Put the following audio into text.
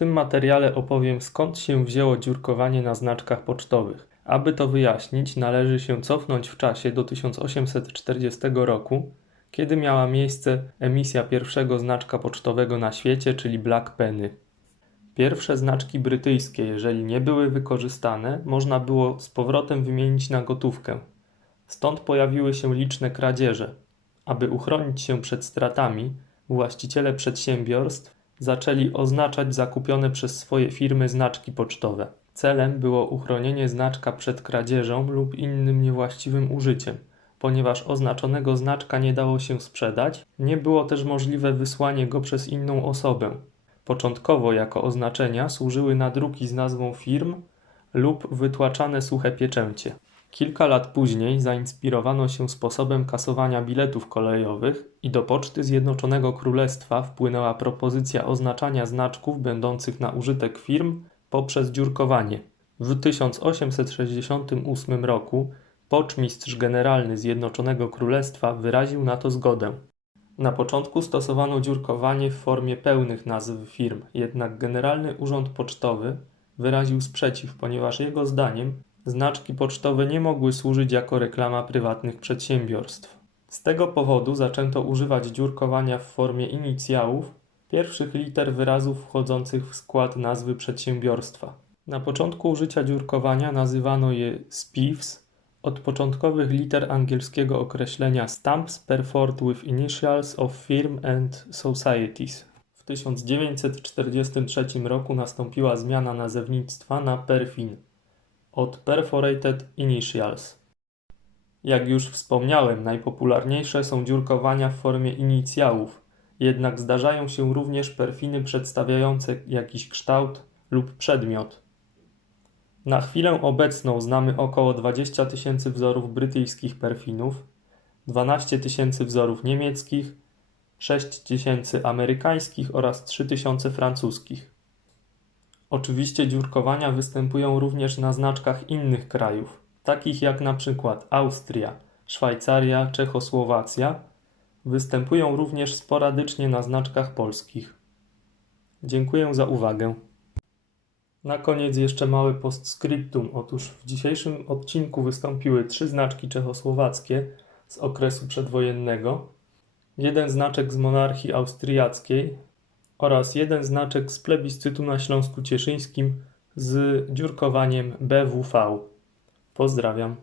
tym materiale opowiem skąd się wzięło dziurkowanie na znaczkach pocztowych. Aby to wyjaśnić, należy się cofnąć w czasie do 1840 roku, kiedy miała miejsce emisja pierwszego znaczka pocztowego na świecie, czyli Black Penny. Pierwsze znaczki brytyjskie, jeżeli nie były wykorzystane, można było z powrotem wymienić na gotówkę. Stąd pojawiły się liczne kradzieże. Aby uchronić się przed stratami, właściciele przedsiębiorstw zaczęli oznaczać zakupione przez swoje firmy znaczki pocztowe. Celem było uchronienie znaczka przed kradzieżą lub innym niewłaściwym użyciem. Ponieważ oznaczonego znaczka nie dało się sprzedać, nie było też możliwe wysłanie go przez inną osobę. Początkowo jako oznaczenia służyły nadruki z nazwą firm lub wytłaczane suche pieczęcie. Kilka lat później zainspirowano się sposobem kasowania biletów kolejowych i do Poczty Zjednoczonego Królestwa wpłynęła propozycja oznaczania znaczków będących na użytek firm poprzez dziurkowanie. W 1868 roku Poczmistrz Generalny Zjednoczonego Królestwa wyraził na to zgodę. Na początku stosowano dziurkowanie w formie pełnych nazw firm, jednak Generalny Urząd Pocztowy wyraził sprzeciw, ponieważ jego zdaniem znaczki pocztowe nie mogły służyć jako reklama prywatnych przedsiębiorstw. Z tego powodu zaczęto używać dziurkowania w formie inicjałów pierwszych liter wyrazów wchodzących w skład nazwy przedsiębiorstwa. Na początku użycia dziurkowania nazywano je spiffs, od początkowych liter angielskiego określenia stamps performed with initials of firm and societies. W 1943 roku nastąpiła zmiana nazewnictwa na perfin od perforated initials. Jak już wspomniałem, najpopularniejsze są dziurkowania w formie inicjałów, jednak zdarzają się również perfiny przedstawiające jakiś kształt lub przedmiot. Na chwilę obecną znamy około 20 tysięcy wzorów brytyjskich perfinów, 12 tysięcy wzorów niemieckich, 6 tysięcy amerykańskich oraz 3 tysiące francuskich. Oczywiście dziurkowania występują również na znaczkach innych krajów, takich jak na przykład Austria, Szwajcaria, Czechosłowacja. Występują również sporadycznie na znaczkach polskich. Dziękuję za uwagę. Na koniec jeszcze małe postscriptum. Otóż w dzisiejszym odcinku wystąpiły trzy znaczki czechosłowackie z okresu przedwojennego, jeden znaczek z monarchii austriackiej oraz jeden znaczek z plebiscytu na Śląsku Cieszyńskim z dziurkowaniem BWV. Pozdrawiam.